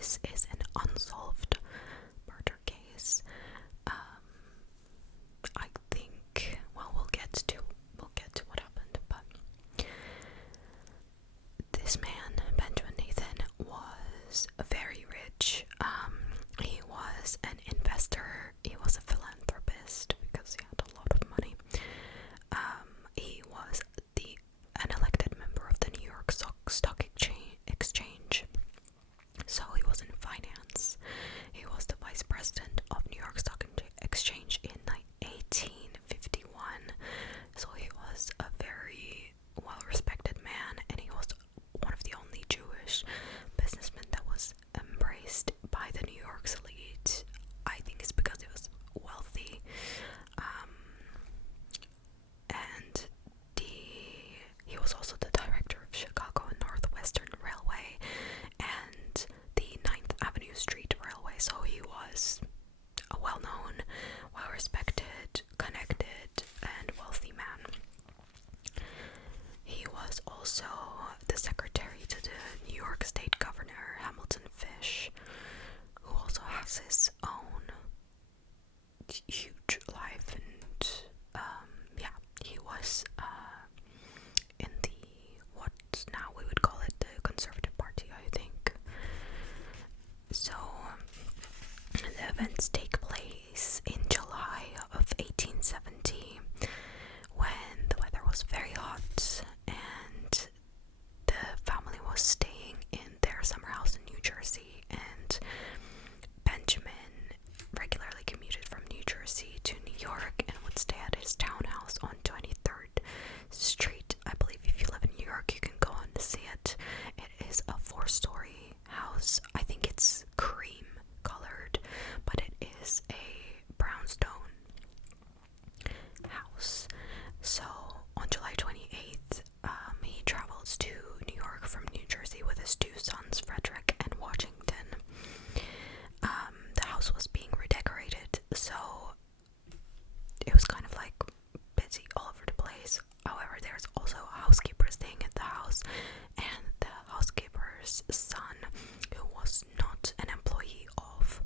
this is an unsolved murder case. I think, well, we'll get to what happened, but this man, Benjamin Nathan, was very rich. He was an investor. He was a philanthropist because he had a lot of money. He was an elected member of the New York Stock Exchange. So he was in finance. He was the vice president of New York Stock Exchange in 1851. So he was a very well-respected man, and he was one of the only Jewish businessmen that was embraced by the New York's elite. I think it's because he was wealthy. And he was also the director of Chicago and Northwestern Railway and the 9th Avenue Street Railway, so he was a well-known, well-respected, connected, and wealthy man. He was also the secretary to the New York State Governor, Hamilton Fish, who also has his own huge life, and he was in the, what now we would call it, the Conservative Party, I think. So the events take place in July of 1870, when the weather was very hot and the family was staying in their summer house in New Jersey, and Benjamin regularly commuted from New Jersey to New York and would stay at his townhouse on 23rd Street. I believe if you live in New York, you can go and see it. It is a 4-story house. I think it's cream colored, but it is a brownstone house. So on July 28th, he travels to New York from New Jersey with his 2 sons, Frederick and Washington. The house was being redecorated, so it was kind of like busy all over the place. However, there's also a housekeeper staying at the house, and the housekeeper's son, who was not an employee of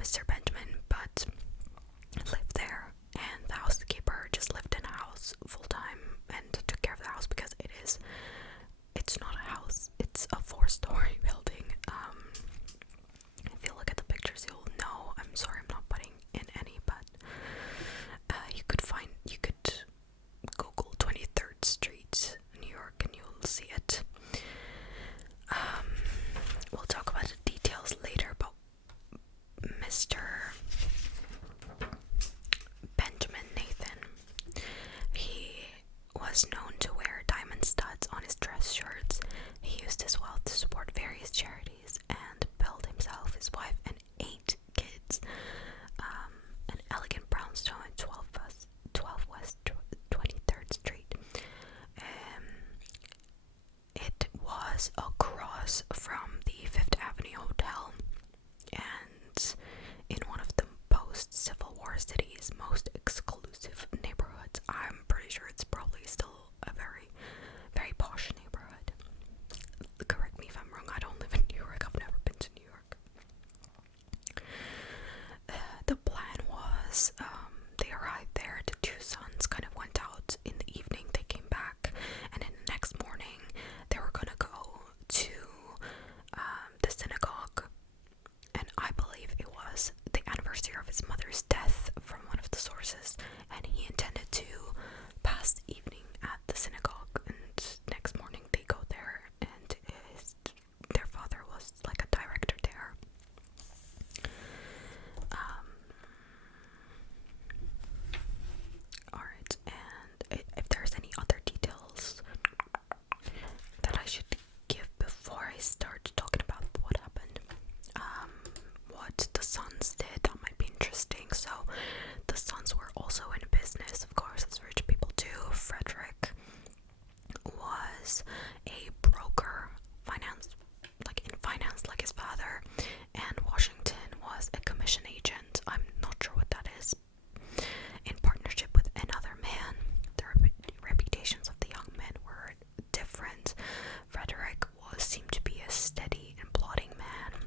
Mr. Benjamin, but lived there, and the housekeeper just lived in a house full time and took care of the house because it's not a house, it's a 4-story building. If you look at the pictures, you'll know. I'm sorry, I'm not putting in any, but you could Google 23rd Street, New York, and you'll see it. We'll talk about the details later, but Mr. Benjamin Nathan, he was known to wear diamond studs on his dress shirts. He used his wealth to support various charities and build himself, his wife, and 8 kids. An elegant brownstone at 12 West 23rd Street. It was across from the 5th Avenue Hotel, and in one of the post-Civil War city's most exclusive neighborhoods. I'm pretty sure it's probably still a very, very posh neighborhood. Correct me if I'm wrong, I don't live in New York, I've never been to New York. The plan was, they arrived there, the 2 sons kind of went out in the evening, they came back, and then the next morning they were gonna go to the synagogue, and I believe it was the anniversary of his mother's death from one of the sources, and he intended to pass the evening at the synagogue, and next morning they go there, and their father was like a director there. Alright, and if there's any other details that I should give before I start talking about what happened, what the sons did, that might be interesting. So the sons were also in business, of course, as rich people do. Frederick was a broker, in finance like his father, and Washington was a commission agent. I'm not sure what that is. In partnership with another man, the reputations of the young men were different. Frederick seemed to be a steady and plodding man,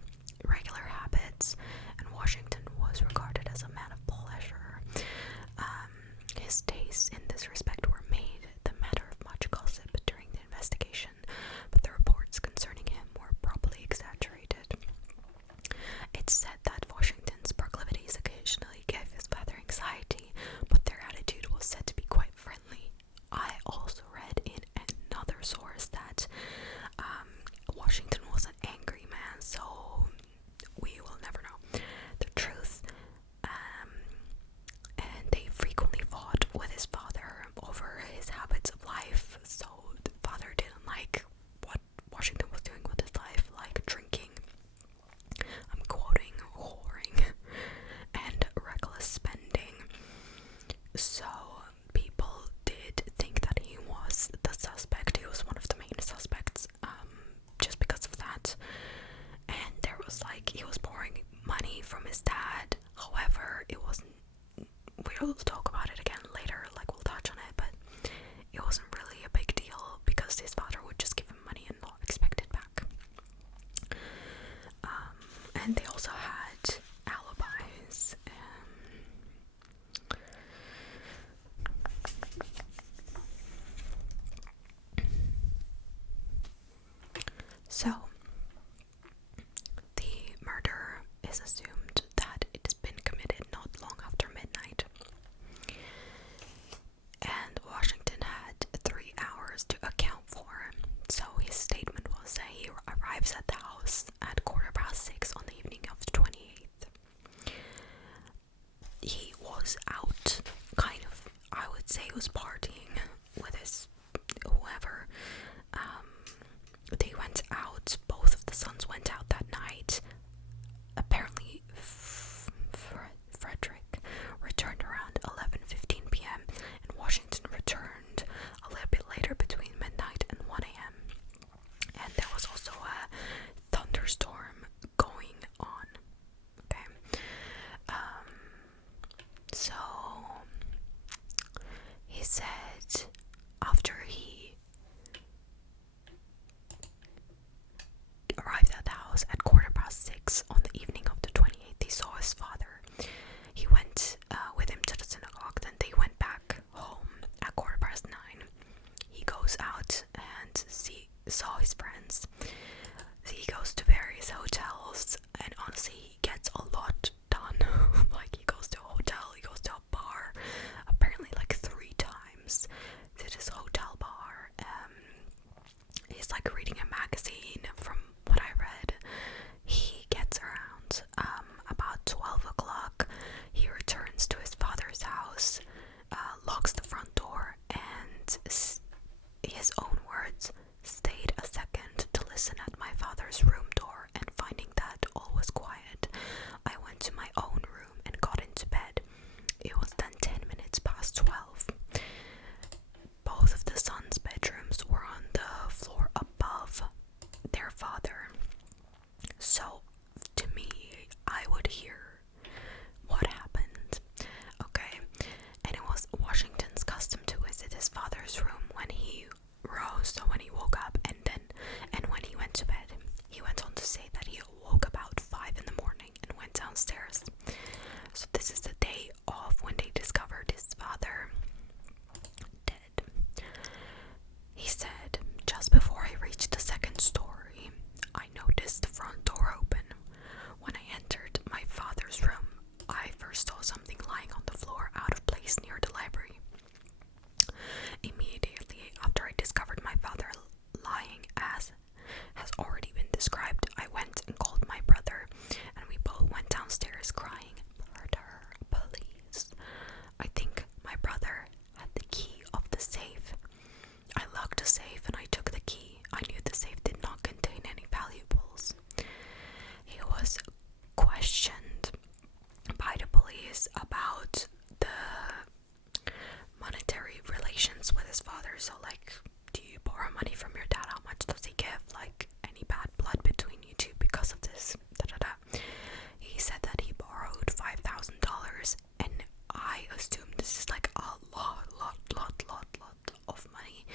So people did think that he was the suspect. He was one of the main suspects, just because of that. And there was like, he was borrowing money from his dad. However, it wasn't, we'll talk about it again later, like we'll touch on it, but it wasn't really a big deal because his father would just give him money and not expect it back. And they also had alibis. So, the murder is assumed that it has been committed not long after midnight. And Washington had 3 hours to account for. So his statement was that he arrives at the house at 6:15 on the evening of the 28th. He was out, kind of, I would say, was partying with his whoever. They went out, both of the sons went out that night. Apparently, Frederick returned around 11:15 p.m. and Washington returned a little bit later, between midnight and 1 a.m. And there was also a thunderstorm going on. Okay. So he said after he arrived at the house at 6:15 on the evening of the 28th, he saw his father. He went with him to the synagogue, then they went back home at 9:15. He goes out and saw his friends. He goes to various hotels, and honestly, he gets a lot done. Like, he goes to a hotel, he goes to a bar, apparently like 3 times to this hotel bar. He's like reading a magazine. From what I read, he gets around about 12 o'clock. He returns to his father's house, locks the front door, and his own words, stayed a second to listen at my father's room door, and finding that all was quiet, I went to my own room and got into bed. It was then 10 minutes past 12. Both of the sons' bedrooms were on the floor above their father. So, to me, I would hear what happened. Okay, and it was Washington's custom to visit his father's room when he rose, so when he woke up, and when he went to bed. He went on to say that he woke about 5 in the morning and went downstairs. So this is the day of when they discovered his father dead. He said, just before I reached the second story, I noticed the front door open. When I entered my father's room, I first saw something lying on the floor out of place near the library. Immediately after I discovered my father lying, as has already been described, I went and called my brother, and we both went downstairs crying, "Murder, police." I think my brother had the key of the safe. I locked the safe and I took the key. I knew the safe did not contain any valuables. He was questioned by the police about the monetary relations with his father. So, like, do you borrow money from your dad? How much does he give? Like, any bad blood between you two because of this? He said that he borrowed $5,000, and I assume this is like a lot of money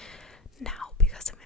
now because of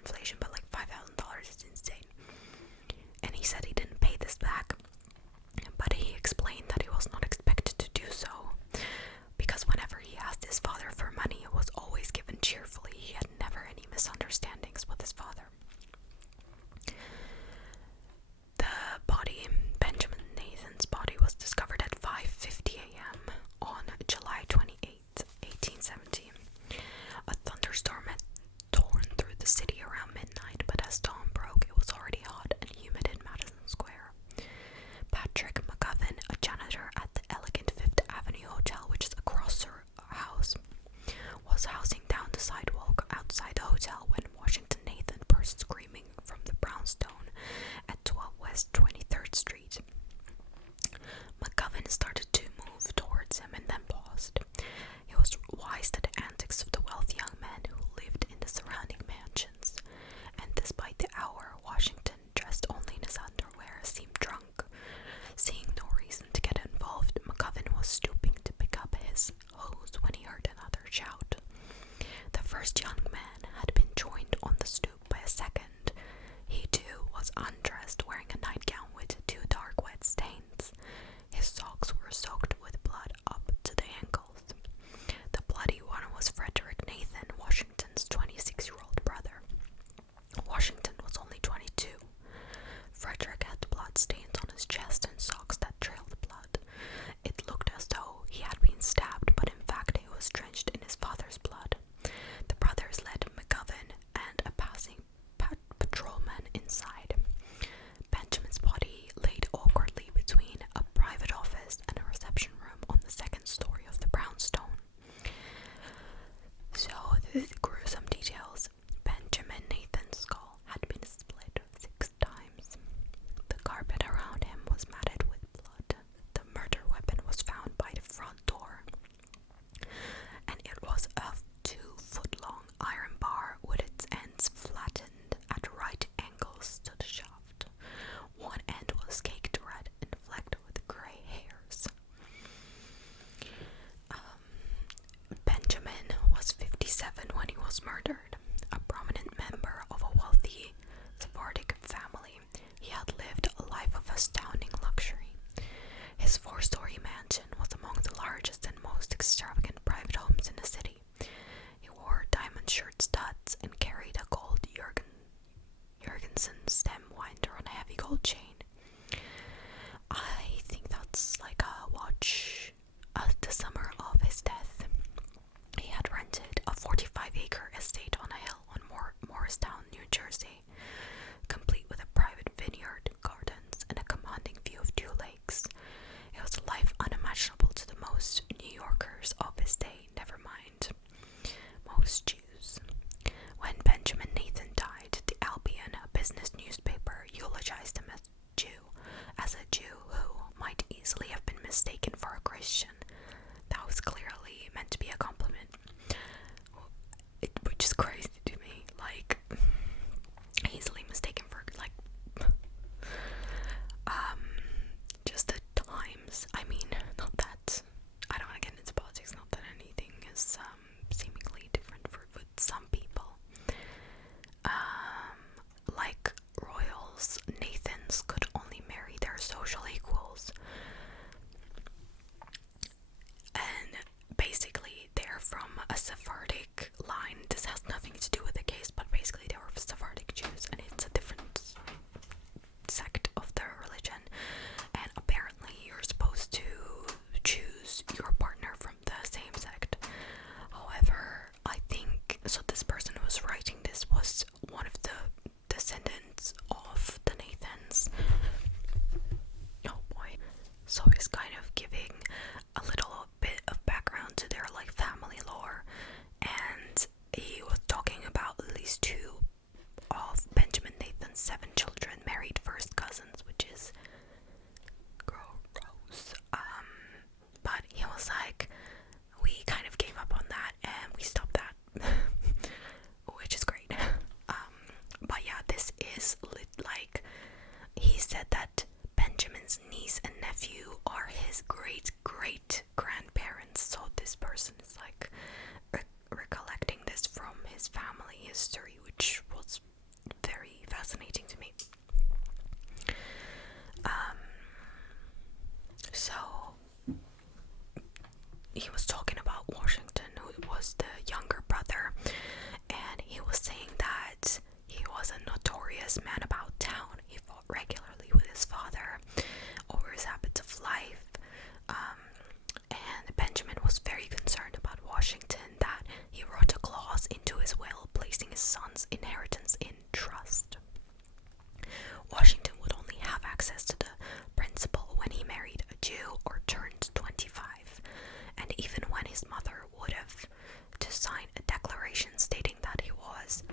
So he's kind of giving a little bit of background to their like family lore, and he was talking about at least 2 of Benjamin Nathan's 7 children married first cousins, which is gross. But he was like, we kind of gave up on that and we stopped that, which is great. But yeah, this is like, he said that Benjamin's niece and nephew are his great grandparents. So this person is like recollecting this from his family history, which was very fascinating to me. So he was talking about Washington, who was the younger brother, and he was saying that he was a notorious man about town. He fought regularly with his father over his habits of life, and Benjamin was very concerned about Washington, that he wrote a clause into his will placing his son's inheritance in trust. Washington would only have access to the principal when he married a Jew or turned 25, and even when his mother would have to sign a declaration stating that he was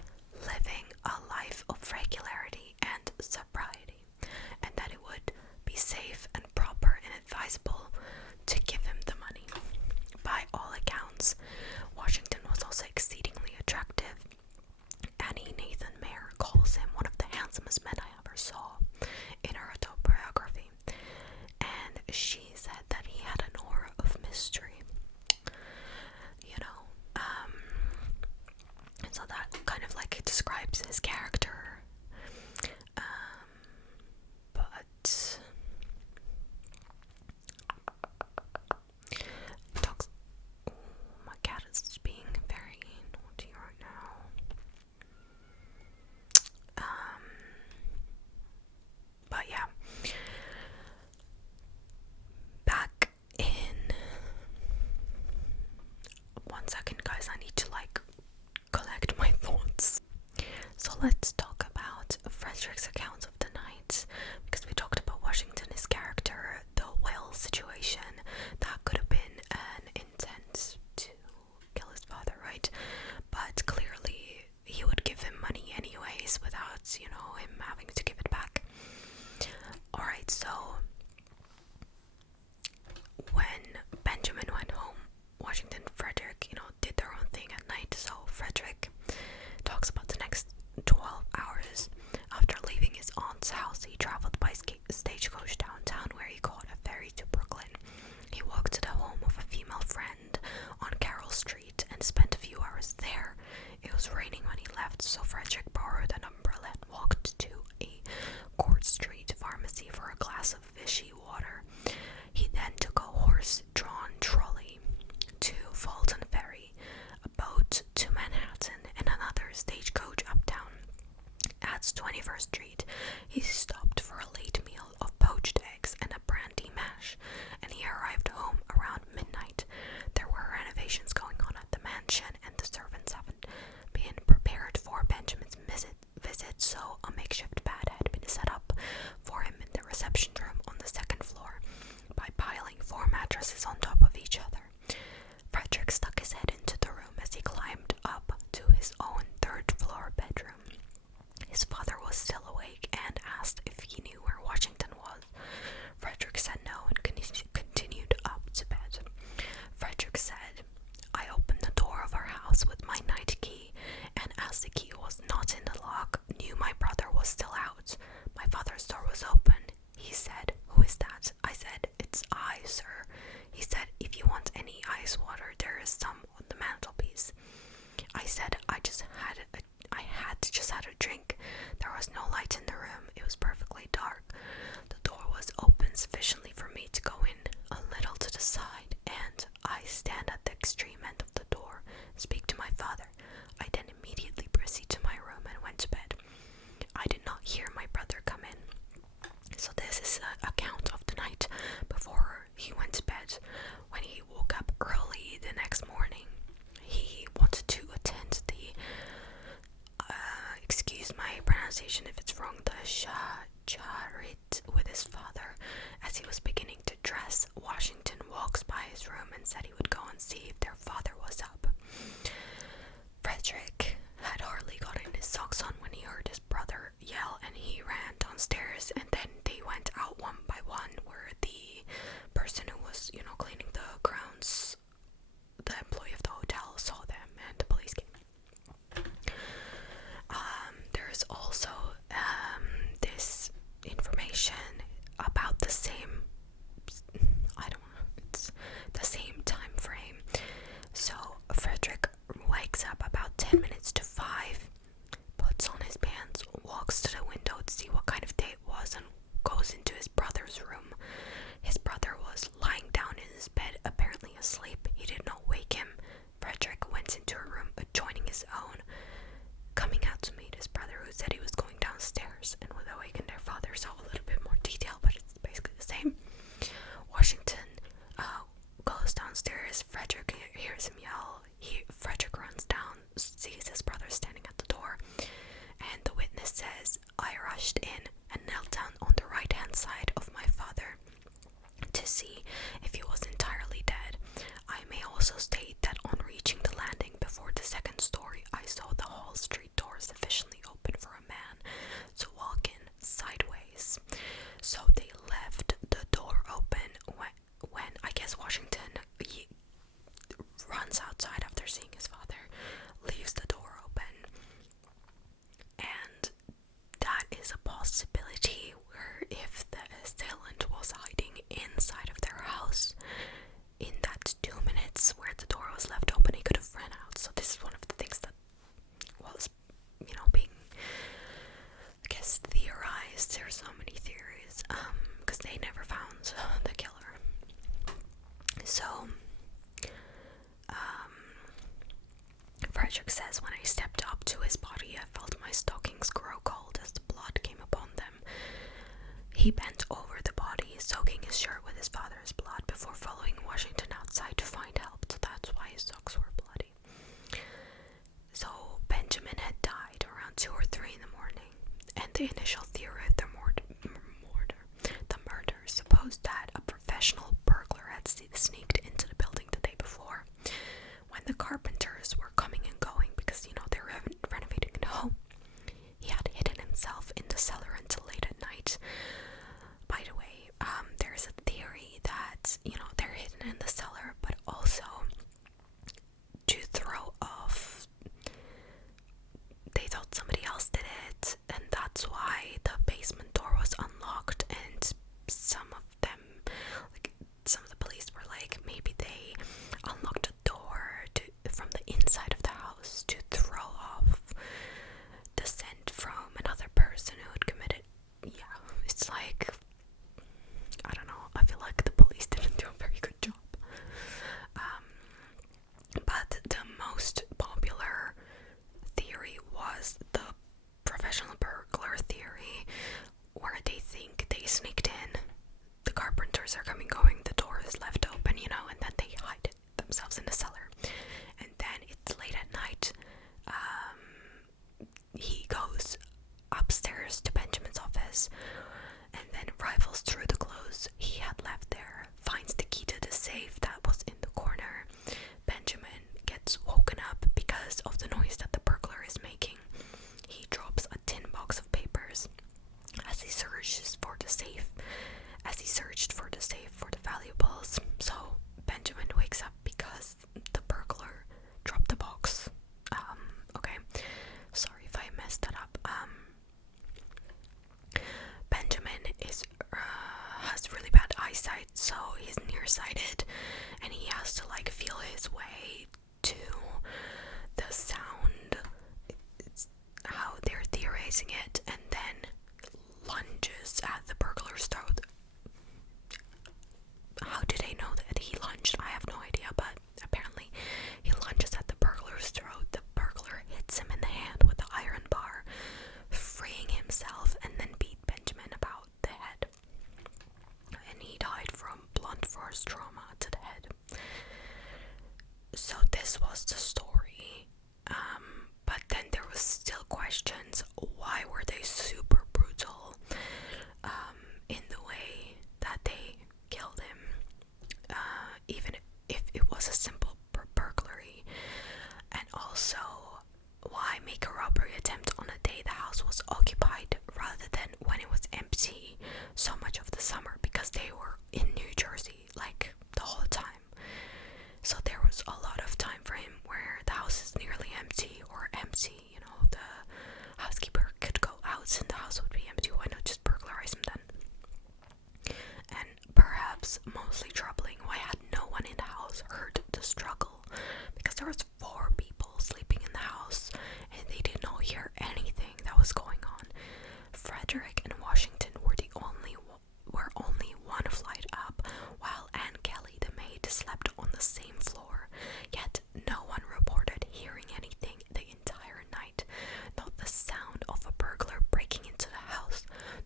living a life of regularity and sobriety, and that it would be safe and proper and advisable to give him the money. By all accounts, Washington was also exceedingly attractive. Annie Nathan Mayer calls him one of the handsomest men I ever saw in her autobiography, and she said that he had an aura of mystery, you know, and so that kind of like describes his character, but talks. Oh, my cat is being very naughty right now. But yeah, back in 1 second, guys. I need to like collect my thoughts. So let's talk about Frederick's account of the night, because we talked about Washington, his character, the will situation. That could have been an intent to kill his father, right? But clearly he would give him money anyways without, you know, him having to give it back. Alright, so when Benjamin went home, Washington and Frederick, you know, did their own thing at night. So Frederick talks about the next 12 hours. After leaving his aunt's house, he traveled by stagecoach downtown, where he caught a ferry to Brooklyn. He walked to the home of a female friend on Carroll Street and spent a few hours there. It was raining when he left, so Frederick borrowed an umbrella and walked to a Court Street pharmacy for a glass of Vichy water. He then took a horse-drawn trolley to Fulton Ferry, a boat to Manhattan, and another stagecoach uptown. At 21st Street, he stopped for a late meal of poached eggs and a brandy mash, and he arrived home around midnight. There were renovations going on at the mansion, and the servants haven't been prepared for Benjamin's visit, so a makeshift bed had been set up for him in the reception room on the 2nd floor by piling 4 mattresses on top of each other. Frederick stuck his head into the room as he climbed up to his own 3rd floor bedroom. His father was still awake and asked if he knew where Washington was. Frederick said no and continued up to bed. Frederick said, I opened the door of our house with my night key, and as the key was not in the lock, knew my brother was still out. My father's door was open. He said, who is that? I said, it's I, sir. He said, if you want any ice water, there is some on the mantelpiece. I said, I had just had a drink. There was no light in the room. It was perfectly dark. The door was open sufficiently for me to go in a little to the side, and I stand at the extreme end of the door and speak to my father. I then immediately proceed to my room and went to bed. I did not hear my brother come in. So this is an account of the night before he went to bed. When he woke up early the next morning, he wanted to attend the excuse my pronunciation if it's wrong, the Charit with his father, as he was beginning to drown. said he would go and see if their father was up. Frederick had hardly gotten his socks on when he heard his brother yell, and he ran downstairs, and then they went out one by one, where the person who was, cleaning the grounds, the employee of the hotel, saw them, and the police came. There's also this information about the same, it's the same time frame. So Frederick wakes up about 10 minutes to 5, puts on his pants, walks to the window to see what kind of day it was, and goes into his brother's room. His brother was lying down in his bed, apparently asleep. He did not wake him. Frederick went into a room adjoining his own, coming out to meet his brother, who said he was going downstairs and would awaken their father. So a little bit more detail, but it's basically the same. Washington goes downstairs. Frederick hears him yell. Frederick runs down, sees his brother standing at the door, and the witness says, "I rushed in and knelt down on the right hand side of my father to see if he was entirely dead. I may also state that on reaching the landing before the second story, I saw the hall street door sufficiently open for a man to walk in sideways. So they left the door open when I guess Washington runs outside after seeing his father, leaves the door open, and that is a possibility where if the assailant was hiding inside of their house in that 2 minutes where the door was left open, he could have ran out. So this is one of the things that was, being, I guess, theorized. There's so many theories, because they never found the killer. So, Frederick says, "When I stepped up to his body, I felt my stockings grow cold as the blood came upon them. He bent over the body, soaking his shirt with his father's blood before following Washington outside to find help, so that's why his socks were bloody." So Benjamin had died around 2 or 3 in the morning, and the initial theory of the murder supposed that a professional burglar had sneaked into the building the day before, when the carpenters were coming and going, because they were renovating the home. He had hidden himself in the cellar until late at night. By the way, there's a theory that they're hidden in the cellar, but also to throw off. They thought somebody else did it, and that's why the basement door was unlocked. And some of the police were like, maybe they unlocked the door from the inside of the house to throw off the scent from another person who had committed. Yeah, it's like, I don't know, I feel like the police didn't do a very good job. But the most popular theory was the professional burglar theory, where they think they sneaked in, the carpenters are coming going, the door is left open, and then they hide themselves in the cellar. And then it's late at night. He goes upstairs to Benjamin's office and then rifles through the clothes he had left there, finds the key to the safe that was in the corner. Benjamin gets woken up because of the noise that the burglar is making. He drops a tin box of papers as he searched for the safe for the valuables. So Benjamin wakes up because the burglar dropped the box. Okay, sorry if I messed that up. Benjamin has really bad eyesight, so he's nearsighted, and he has to feel his way to the sound. It's how they're theorizing it, and then lunges at the burglar's throat. How do they know that he lunged? I have no idea, but apparently he lunges at the burglar's throat. The burglar hits him in the hand with the iron bar, freeing himself, and then beat Benjamin about the head. And he died from blunt force trauma to the head. So this was the story. But then there was still questions. Why were they super brutal in the way that they killed him? Even if it they were in New Jersey like the whole time. So there was a lot of time frame where the house is nearly empty or empty, you know, the housekeeper could go out and the house would be empty. Why not just burglarize him then? And perhaps mostly troubling, why had no one in the house heard the struggle? Because there was 4 people sleeping in the house and they did not hear anything that was going on. Frederick and Washington were only one flight up, while Anne Kelly, the maid, slept on the same floor. Yet no one reported hearing anything the entire night. Not the sound of a burglar breaking into the house,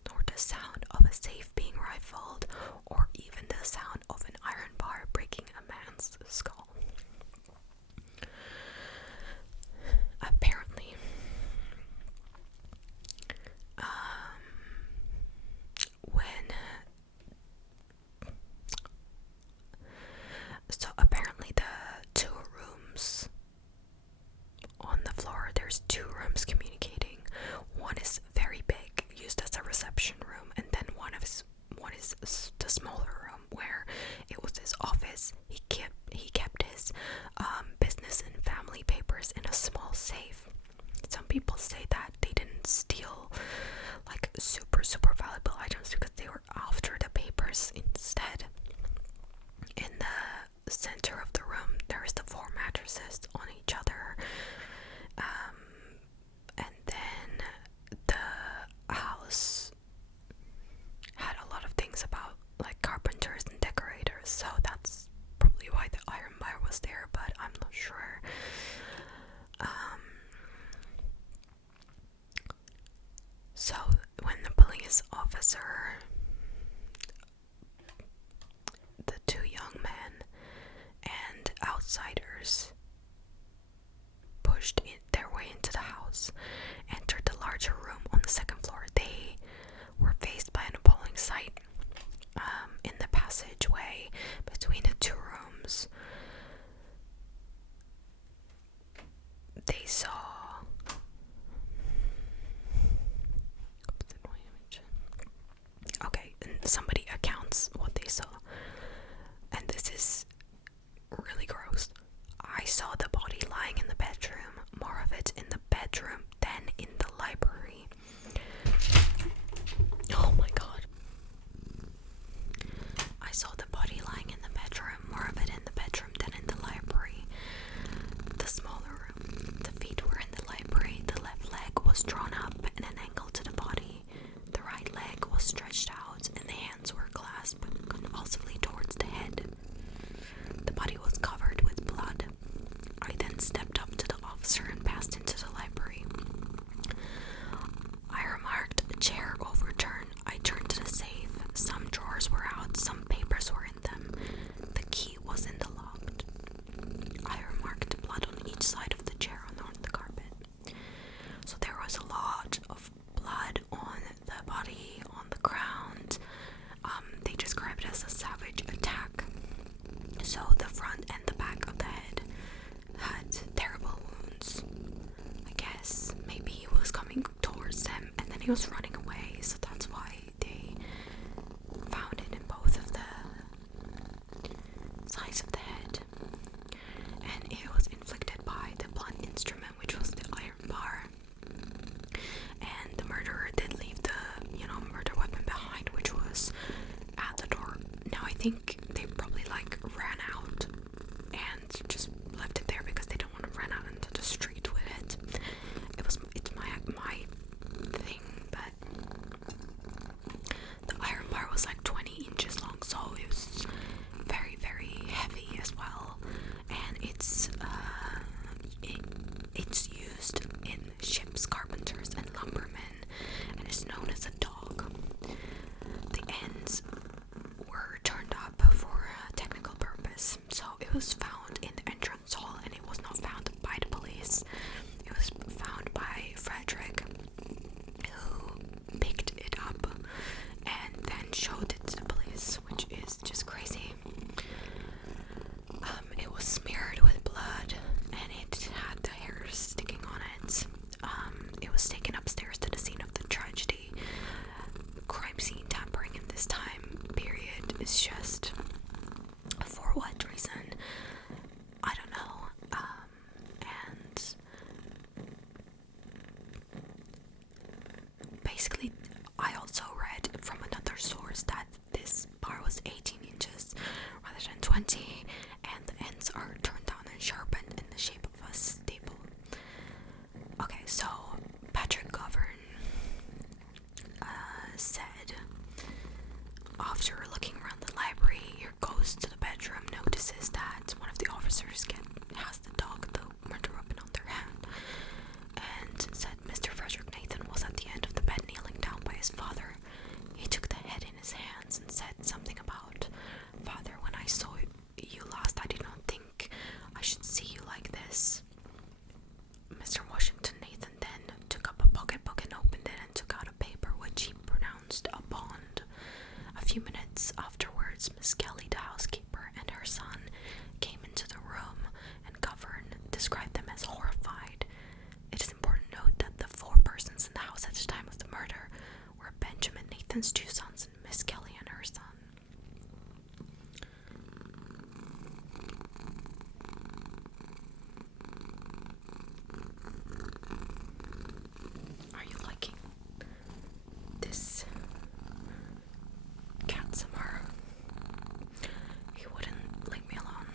nor the sound of a safe being rifled, or even the sound of an iron bar breaking a man's skull. Apparently, apparently the 2 rooms on the floor, there's 2 rooms communicating. One is very big, used as a reception room, and then one is the smaller room where it was his office. He kept his business and family papers in a small safe. Some people say that they didn't steal like super valuable items because they were after the papers instead. In the center of the room, there's the 4 mattresses on each other, and then the house had a lot of things about like carpenters and decorators, so that's probably why the iron bar was there, but I'm not sure. So when the police officer, the 2 young men and outsiders pushed their way into the house, entered the larger room on the 2nd floor, they were faced by an appalling sight. In the passageway between the 2 rooms, they saw somebody accounts what they saw, and this is really gross. I saw the body lying in the bedroom, more of it in the bedroom than in the library. Oh my god. I saw the body lying in the bedroom, more of it in the bedroom than in the library. The smaller room, the feet were in the library, the left leg was drawn up at an angle to the body, the right leg was stretched out, and the hands were clasped convulsively towards the head. The body was covered with blood. I then stepped up to the officer and passed into the library. I remarked a chair overturned. I turned to the safe. Some drawers were out, some papers were in them. The key was in the lock. I remarked blood on each side of the chair and on the carpet. So there was a lot of blood on the body, on the ground. They described it as a savage attack. So the front and the back of the head had terrible wounds. I guess maybe he was coming towards them and then he was running away, so that's why they found it in both of the sides of the head. And it was inflicted by the blunt instrument, which was the iron bar. And the murderer did leave the, murder weapon behind, which was at the door. Now I think they probably ran out and just left it there because they don't want to run out into the street with it. It's my thing, but the iron bar was 20 inches long, so it was very, very heavy as well. And it's used in ships, carpenters, and lumbermen, and is known as a dog. The ends were turned up for a technical purpose, so it was found in the entrance hall, and it was not found by the police. It was found by Frederick, who picked it up and then showed it to the police, which is just crazy. It was smeared with blood, and it had the hairs sticking on it. It was taken upstairs to the scene of the tragedy. Crime scene tampering in this time period was just, for what reason, I don't know. And basically, I also read from another source that this bar was 18 inches rather than 20, and the ends are turned down and sharpened in the shape of a staple. Okay, so Patrick Govern said, after looking around the library, he goes to the bedroom, notices that one of the officers has the dog, the murder weapon, on their hand, and said Mr. Frederick Nathan was at the end of the bed kneeling down by his father. He took the head in his hands and said something about, "Father, when I saw you last, I did not think I should see you like this." Mr. Washington Nathan then took up a pocketbook and opened it and took out a paper which he pronounced a bond. A few minutes afterwards, Miss Kelly, the housekeeper, and her son came into the room, and Govern described them as horrified. It is important to note that the 4 persons in the house at the time of the murder were Benjamin Nathan's 2 sons and Miss Kelly and her son. Are you liking this cat somewhere? He wouldn't leave me alone.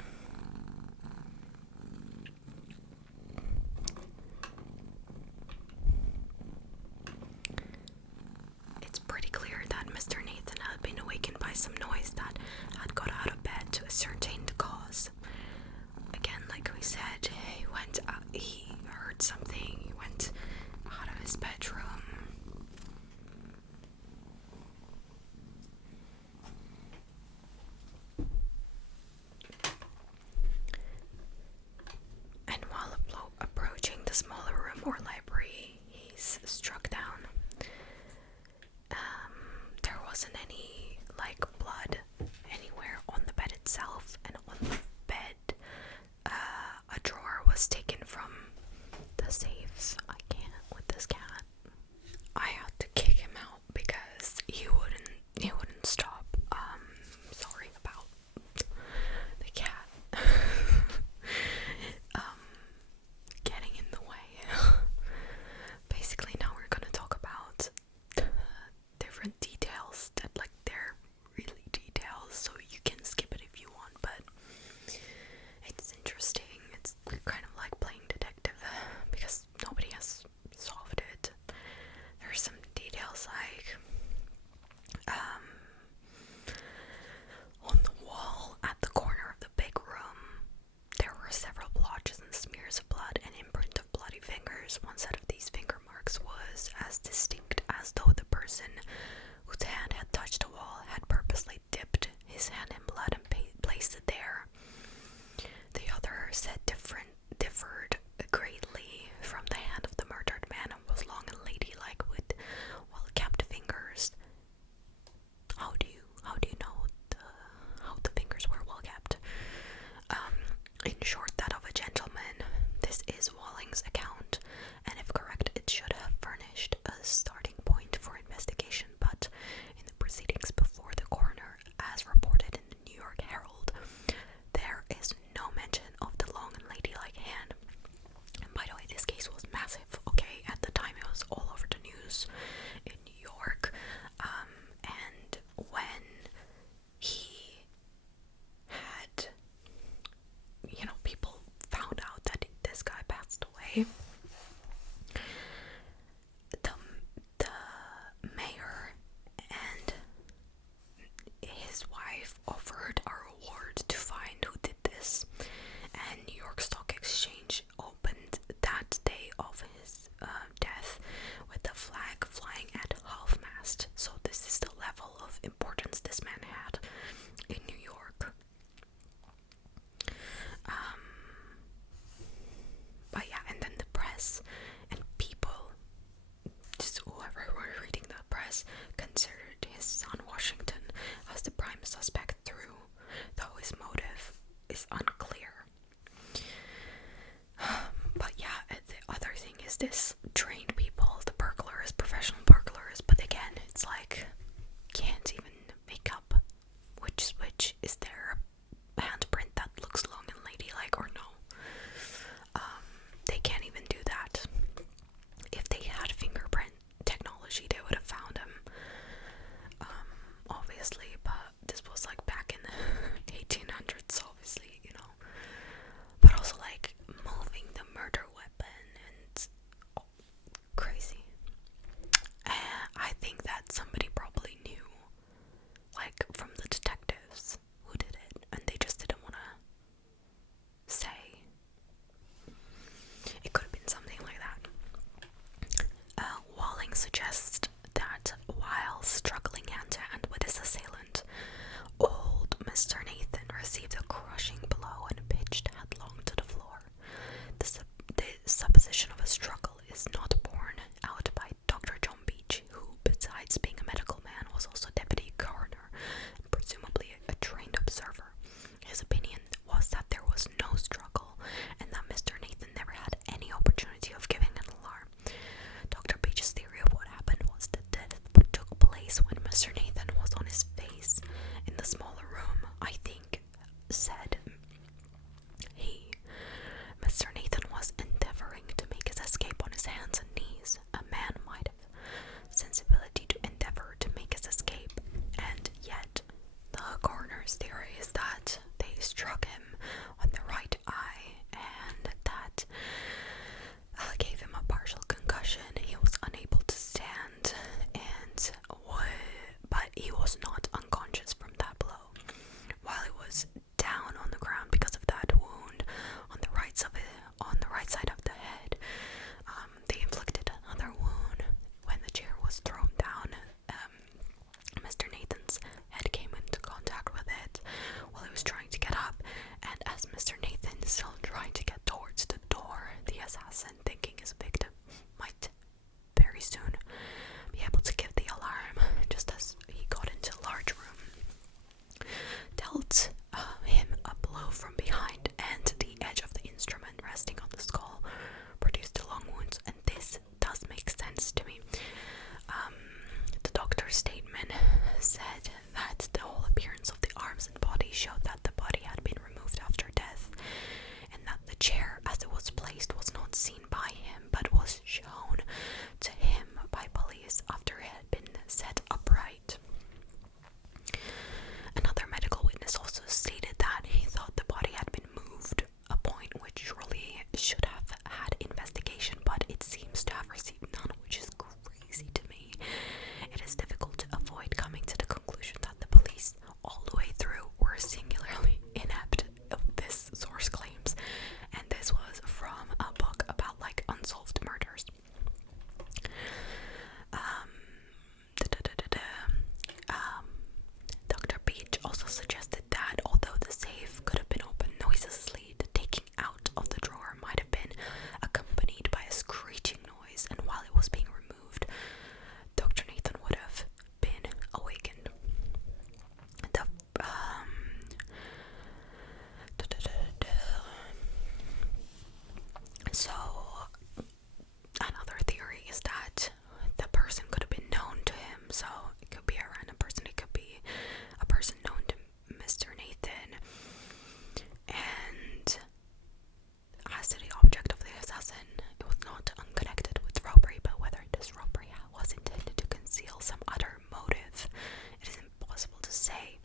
It's pretty clear that Mr. Nathan had been awakened by some noise that had got out of bed to ascertain the cause. Again, like we said, he went out, he heard something, he went out of his bedroom. And while approaching the smaller room or library, he's struck down. There wasn't any, blood anywhere on the bed itself, and on the bed, a drawer was taken from the safe. I can't with this cat. I had to kick him out because he wouldn't stop. Sorry about the cat. Getting in the way. Basically, now we're gonna talk about different details that, they're really details, so you can skip it if you want, but it's interesting. It's kind of like playing detective because nobody has solved it. There's some details on the wall at the corner of the big room, there were several blotches and smears of blood and imprint of bloody fingers. One set of these finger marks was as distinct as though the person whose hand had touched the wall had purposely dipped his hand in blood and placed it there. The other set differed greatly from the hand of the murdered man and was long and ladylike with well-kept fingers. How do you know how the fingers were well kept? In short, that of a gentleman. This is Walling's account, and if correct, it should have furnished a starting point for investigation, but in the proceedings before the coroner, as reported in the New York Herald, there is no mention of the long and ladylike hand. And by the way, this case was massive, okay? At the time, it was all over the news in New York, and when he had, people found out that this guy passed away, the mayor and his wife offered a reward to find who did this, and New York Stock Exchange opened that day of his death with the flag flying at half-mast. So this is the level of importance this man had in New York. But yeah, and then the press and people, just whoever were reading the press, considered his son Washington as the prime suspect through Mr. Nathan received a crushing blow and pitched headlong to the floor. The supposition of a struggle is not borne out by Dr. John Beach, who, besides being a medical man, was also deputy coroner and presumably a trained observer. His opinion was that there was no struggle and that Mr. Nathan never had any opportunity of giving an alarm. Dr. Beach's theory of what happened was that death took place when Mr. Nathan was on his face in the smaller room. I think, said he, Mr. Nathan was endeavoring to make his escape on his hands and knees. A man might have sensibility to endeavor to make his escape, and yet the coroner's theory is that they struck him on the right eye and that gave him a partial concussion. He was unable to stand, but he was not unconscious from that blow. While he was down on the ground because of that wound on the right side of the head, they inflicted another wound when the chair was thrown down. Mr. Nathan's head came into contact with it while he was trying to get up, and as Mr. Nathan is still trying to get towards the door, the assassin, thinking his victim might very soon be able to give the alarm, just as he got into a large room, dealt him a blow from behind, and the edge of the instrument resting on the skull produced the long wounds. And this does make sense to me. The doctor's statement said that the whole appearance of the arms and body showed that the body had been removed after death, and that the chair as it was placed was not seen by him but was shown to him by police after it had been set upright. Another medical witness also stated that he thought the body had been moved, a point which surely should have had investigation, but it seems to have received none, which is crazy to me. It is difficult to avoid coming to the conclusion that the police all the way through were singularly inept. This source claims, and this was from a book about unsolved murders. Dr. Beach also suggested that although the safe could have been opened noiselessly, the taking out of the drawer might have been accompanied by a screeching noise, and while it was being removed, Dr. Nathan would have been awakened. So, another theory is that the person could have been known to him, so it could be a random person, it could be a person known to Mr. Nathan, and as to the object of the assassin, it was not unconnected with robbery, but whether this robbery was intended to conceal some other motive, it is impossible to say,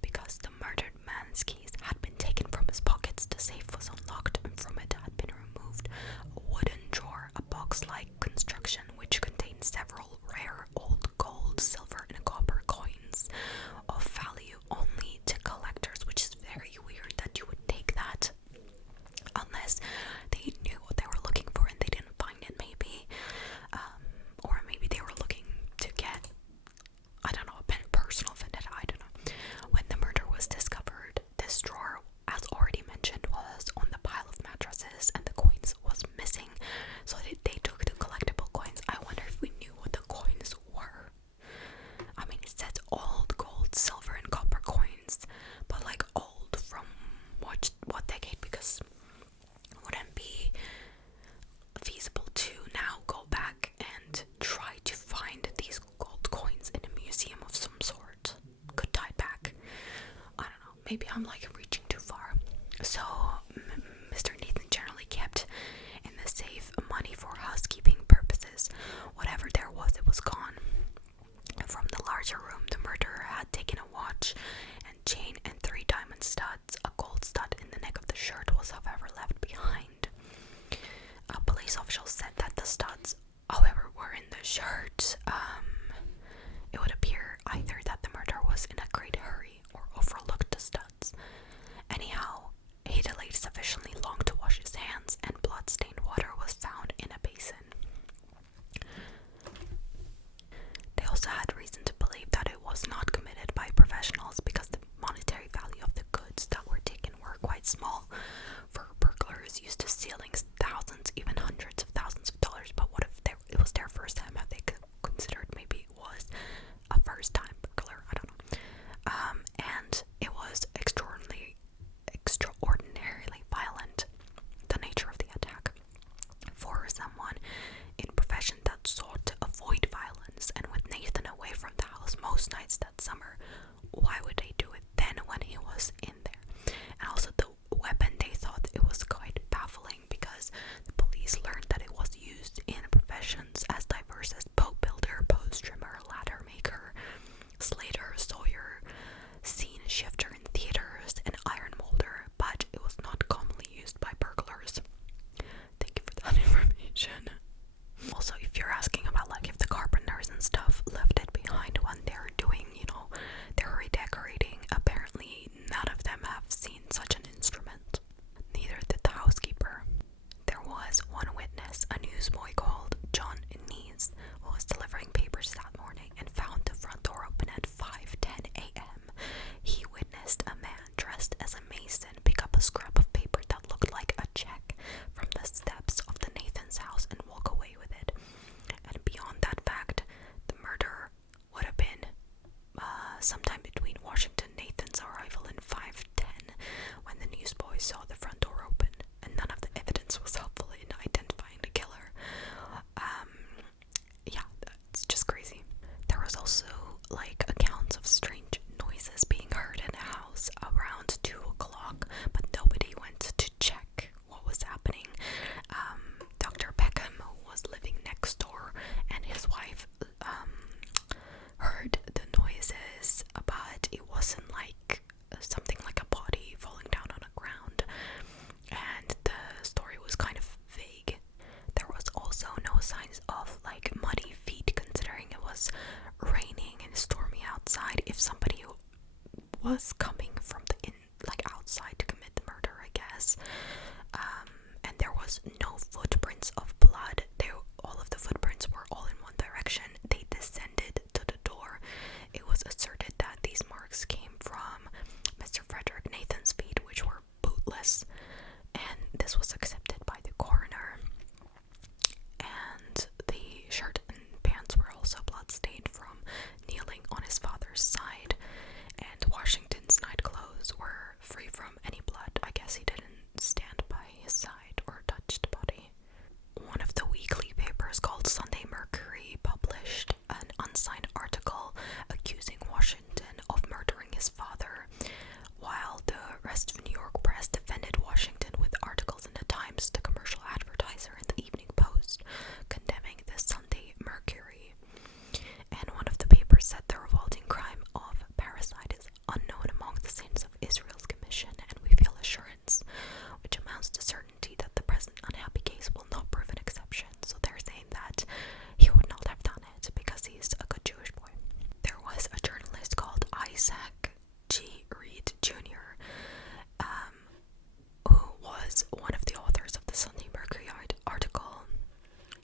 because the murdered man's keys had been taken from his pockets, the safe was unlocked, and from it had been removed a wooden drawer, a box-like construction which contained several rare old gold, silver, and copper coins of value only to collectors, which is very weird that you would take that unless they knew what they were looking for and they didn't find it, maybe, or maybe they were looking to get, I don't know, a personal vendetta, I don't know. When the murder was discovered, this drawer, as already mentioned, was on the pile of mattresses and the coins was missing, so they took the collectible coins. I wonder if we knew what the coins were. I mean, it says old gold, silver, and copper coins, but old from what decade? Because it wouldn't be feasible to now go back and try to find these gold coins in a museum of some sort. Could tie back. I don't know. Maybe I'm reaching too far. So Mr. Nathan generally kept in the safe money for housekeeping purposes. Whatever there was, it was gone. From the larger room, the murderer had taken a watch and chain and 3 diamond studs. A gold stud in the neck of the shirt was, however, left behind. A police official said that the studs, however, were in the shirt. It would appear either that the murderer was in a great hurry or overlooked the studs. Anyhow, he delayed sufficiently long to wash his hands, and blood-stained water was found in a basin. They also had reason to believe that it was not committed by professionals because ceilings thousands, even hundreds of thousands of dollars. But what if it was their first time? Have they considered maybe it was a first time burglar? I don't know. And it was extraordinarily violent, the nature of the attack. For someone in a profession that sought to avoid violence, and with Nathan away from the house most nights that summer, why would they do it then when he was in there? And also the weapon, they thought it was quite baffling, because the police learned that it was used in professions as diverse as boat builder, post trimmer, ladder maker, slater, sawyer, scene shifter in theaters, and iron molder, but it was not commonly used by burglars. Thank you for that information. Also, if you're asking about like if the carpenters and stuff left it behind when they're doing, they're redecorating, apparently none of them have seen such an instrument. Neither did the housekeeper. There was one witness, a newsboy called John Nees, who was delivering papers that morning and found the front door open at 5:10 a.m. He witnessed a man dressed as a mason pick up a scrap of paper that looked like a check from the steps of the Nathan's house and walk away with it. And beyond that fact, the murder would have been sometime between Washington Nathan's arrival in 5:10, when the newsboy saw the front door open, and none of the evidence was helpful in identifying the killer. Yeah, it's just crazy. There was also like accounts of strange noises being heard in the house around 2 o'clock, but nobody went to check what was happening. Dr. Peckham, who was living next door, and his wife heard the noises, but it wasn't like something like a body falling down on the ground, and the story was kind of vague. There was also no signs of like muddy feet, considering it was raining and stormy outside. If somebody was coming from the outside to commit the murder, I guess. And there was no footprints of blood. All of the footprints were all in one direction. They descended to the door. It was asserted that these marks came from Mr. Frederick Nathan's feet, which were bootless, and this was accepted by the coroner. And the shirt and pants were also bloodstained from kneeling on his father's side, and Washington's night clothes were free from any blood. I guess he didn't stand by his side or touch the body. One of the weekly papers called Sunday Mercury published an unsigned article accusing Washington of murdering his father, while the rest of New York press defended Washington with articles in the Times, the Commercial Advertiser, and the Evening Post, condemning the Sunday Mercury. And one of the papers said the revolting crime of parricide is unknown among the saints of Israel's commission, and we feel assurance, which amounts to certainty, that the present unhappy case will not prove an exception. So they're saying that he would not have done it because he's a good Jewish boy. There was a journalist called Isaac G. Reed Jr., who was one of the authors of the Sunday Mercury article,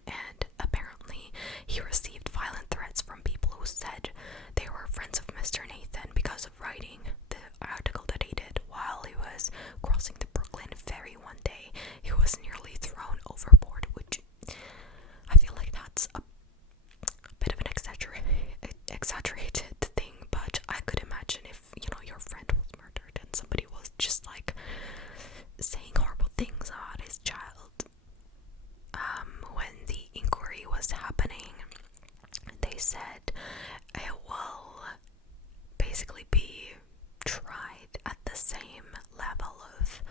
and apparently he received violent threats from people who said they were friends of Mr. Nathan because of writing the article that he did while he was crossing the Brooklyn ferry one day. He was nearly thrown overboard, which I feel like that's a bit of an exaggerated thing, but I could imagine if, your friend was murdered and somebody was just like saying horrible things about his child. When the inquiry was happening, they said it will basically be tried at the same level of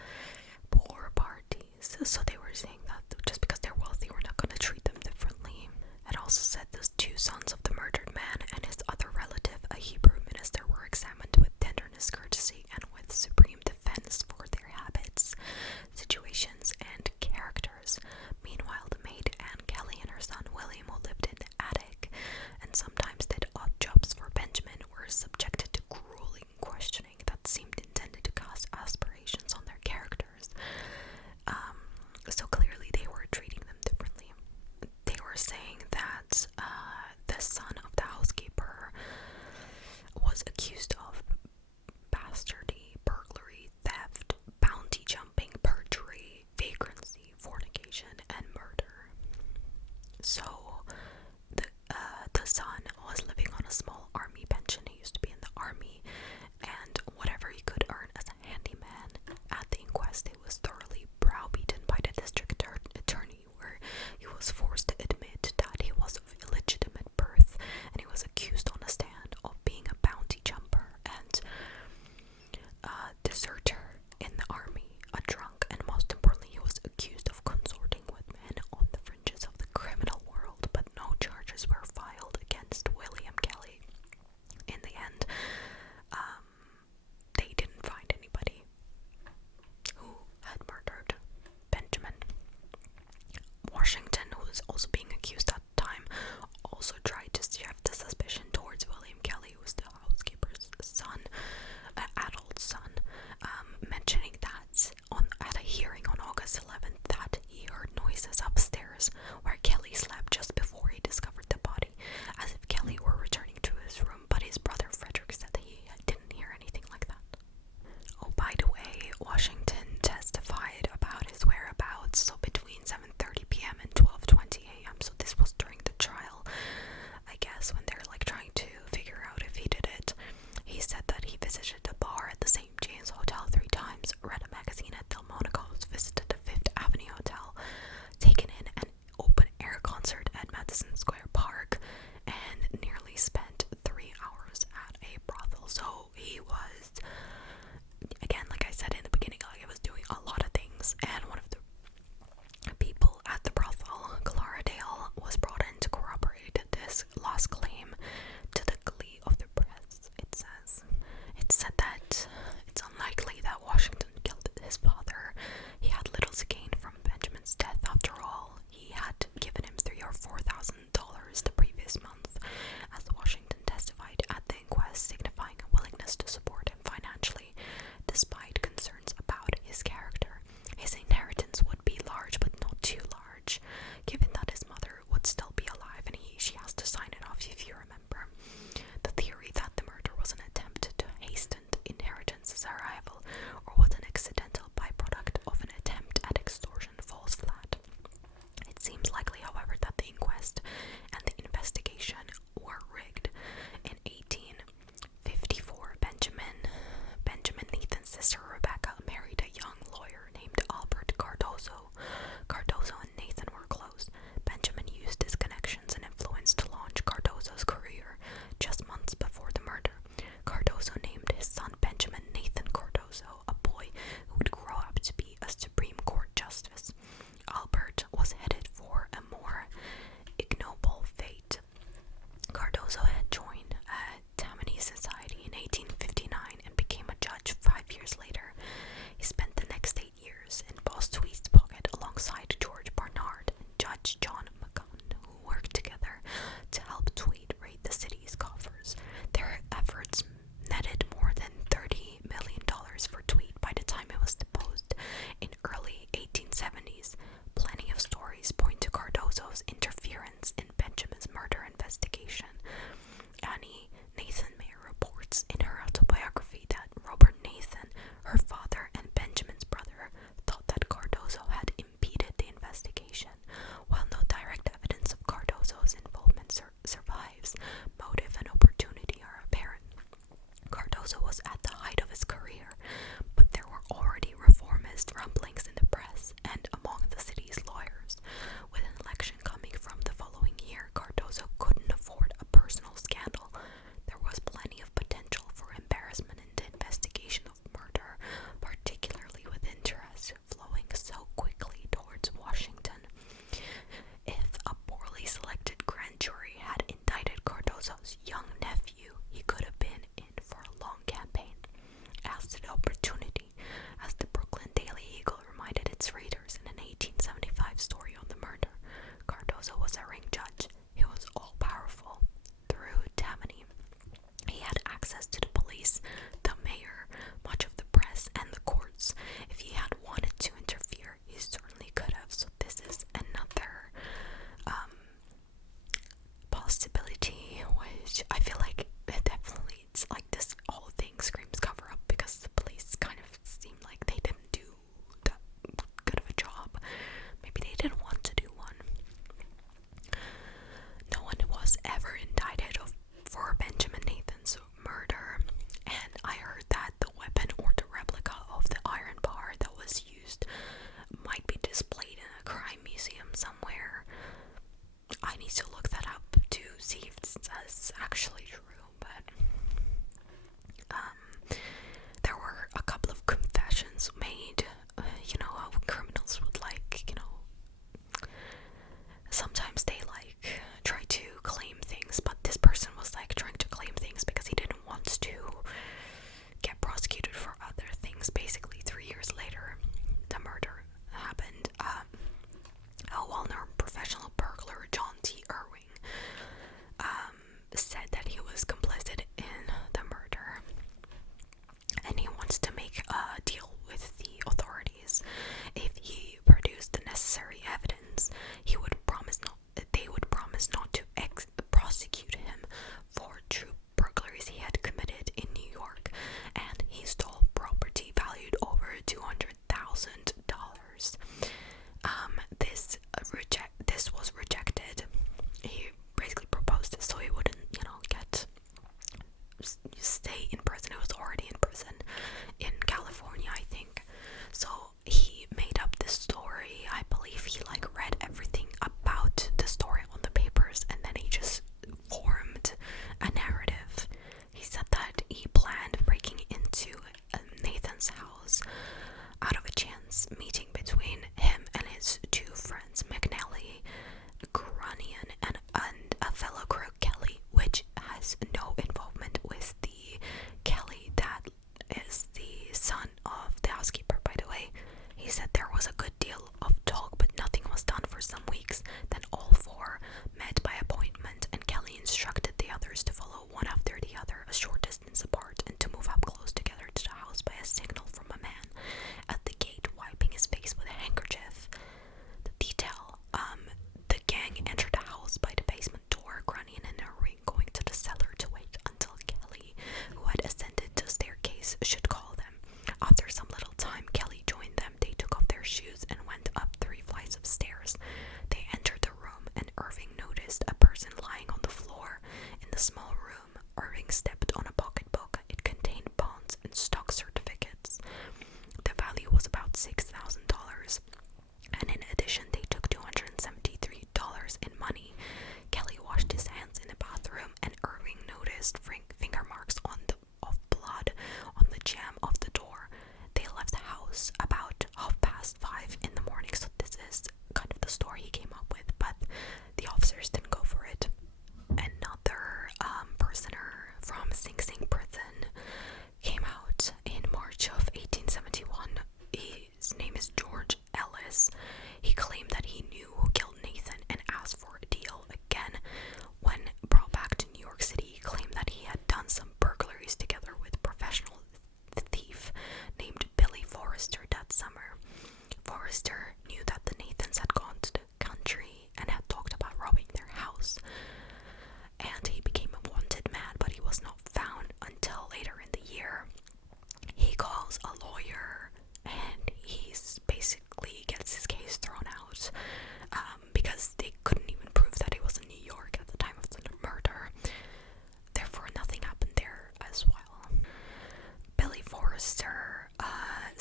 poor parties. So they were saying that just because they're wealthy, we're not going to treat them differently. It also said those two sons of the murdered man and his other relative, a Hebrew minister, were examined with tenderness, courtesy, and with supreme defense for their habits, situations, and characters. Meanwhile, the maid Anne Kelly and her son William, who lived in the attic and sometimes did odd jobs for Benjamin, were subjected to grueling questioning that seemed intended to cast aspirations on their characters. a small army pension. He used to be in the army, and whatever he could earn as a handyman. At the inquest, he was thoroughly browbeaten by the district attorney, where he was forced to admit that he was of illegitimate birth, and he was accused on the stand of being a bounty jumper and a deserter in the army, a drunk, and most importantly, he was accused of consorting with men on the fringes of the criminal world, but no charges were filed against William Kelly. In the end, they didn't find anybody who had murdered Benjamin. Washington, who was also being accused at the time, also tried to shift the suspicion towards William Kelly, who was the housekeeper's son, an adult son, mentioning that at a hearing on August 11th that he heard noises upstairs where Kelly slept just before he discovered the body, as if Kelly were returning to his room, but his brother Frederick said that he didn't hear anything like that. Oh, by the way, Washington testified about his whereabouts, so between 7:30 p.m. and 12:20 a.m., so this was during the trial, I guess, when they're like trying to figure out if he did it. He said that he visited a bar at the St. James Hotel 3 times, read a magazine at Delmonico's, visited the Fifth Avenue Hotel, taken in an open-air concert at Madison Square Park, and nearly spent 3 hours at a brothel. So he was, again, like I said in the beginning, like, he was doing a lot of things, and one of the people at the brothel, Clara Dale, was brought in to corroborate this lost claim to the glee of the press. It said that it's unlikely that Washington killed his father. He had little to gain from Benjamin's death. After all, he had given him $3,000 or $4,000 the previous month, as Washington testified at the inquest, signifying a willingness to support him financially, despite concerns about his character. His inheritance would be large, but not too large, given that his mother would still be alive, and she has to sign it off, if you remember. The theory that the murder was an attempt to hasten inheritance's arrival, or was an accidental byproduct of an attempt at extortion, falls flat. It seems likely, however, that the inquest and the investigation were rigged. In 1854, Benjamin Nathan's sister Rebecca married a young lawyer named Albert Cardozo. Cardozo and Nathan were close. Benjamin used his connections and influence to launch Cardozo's career. Just months before the murder, Cardozo named his son Benjamin Nathan Cardozo, a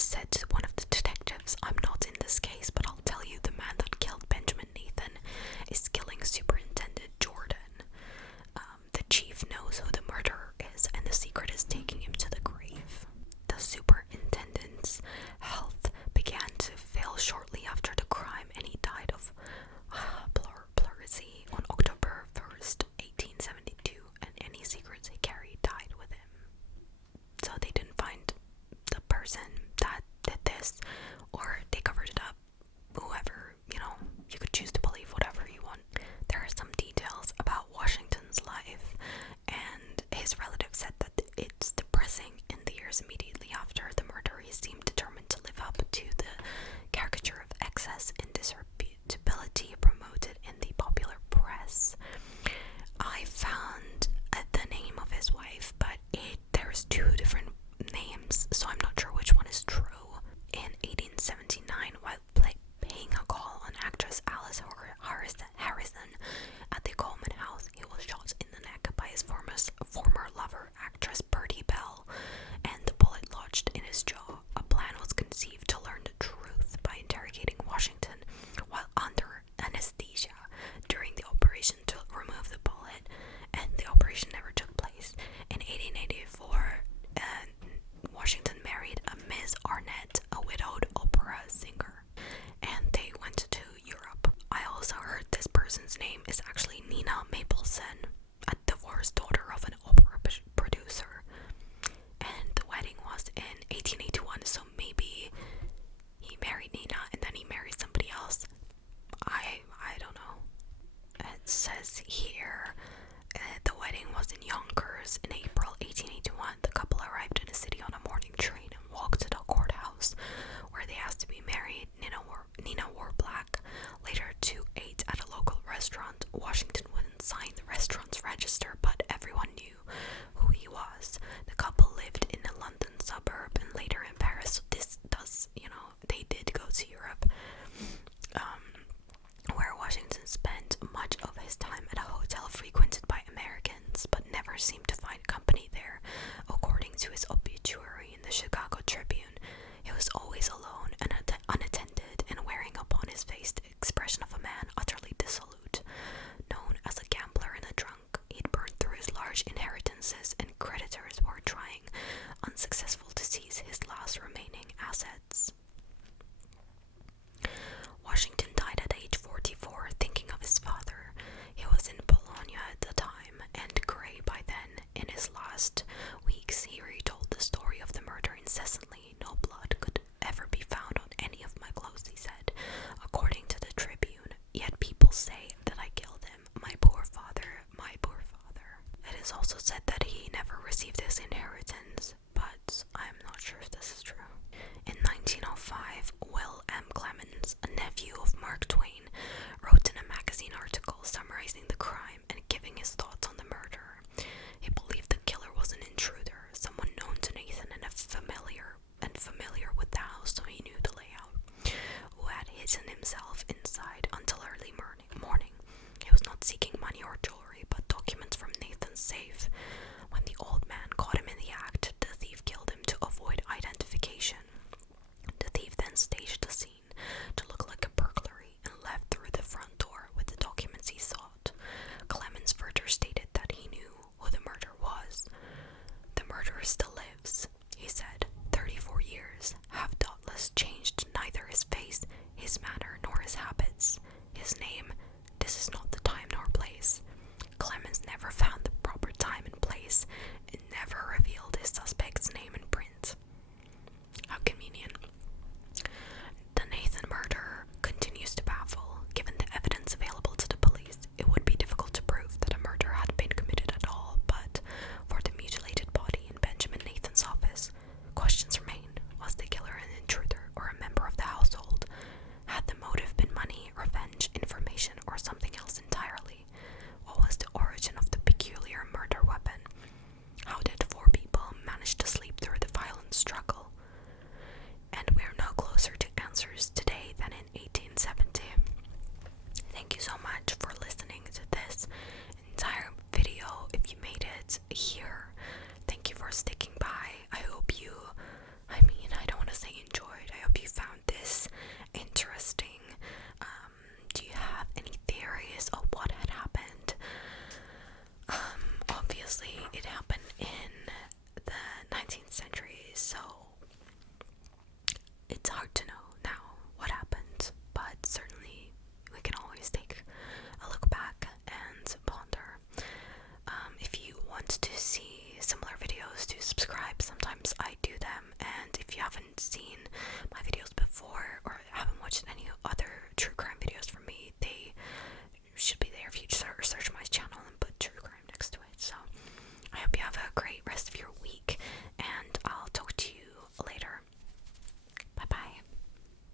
said to one of the detectives, "I'm not in this case, but I'll tell you the man that killed Benjamin Nathan is killing Superintendent Jordan. The chief knows who the murderer is, and the secret is taking him to the grave." The superintendent's health began to fail shortly after the crime, and he died of pleurisy on October 1st, 1872, and any secrets he carried died with him. So they didn't find the person that did this, or they covered it up. Whoever, you could choose to believe whatever you want. There are some details about Washington's life, and his relatives said that it's depressing. In the years immediately after the murder, he seemed determined to live up to the caricature of excess and disreputability promoted in the popular press. I found the name of his wife, but there's two different names, so I'm not sure which one is true. In 1879, while paying a call on actress Alice Harrison at the Coleman House, he was shot in the neck by his former lover, actress Bertie Bell, and the bullet lodged in his jaw.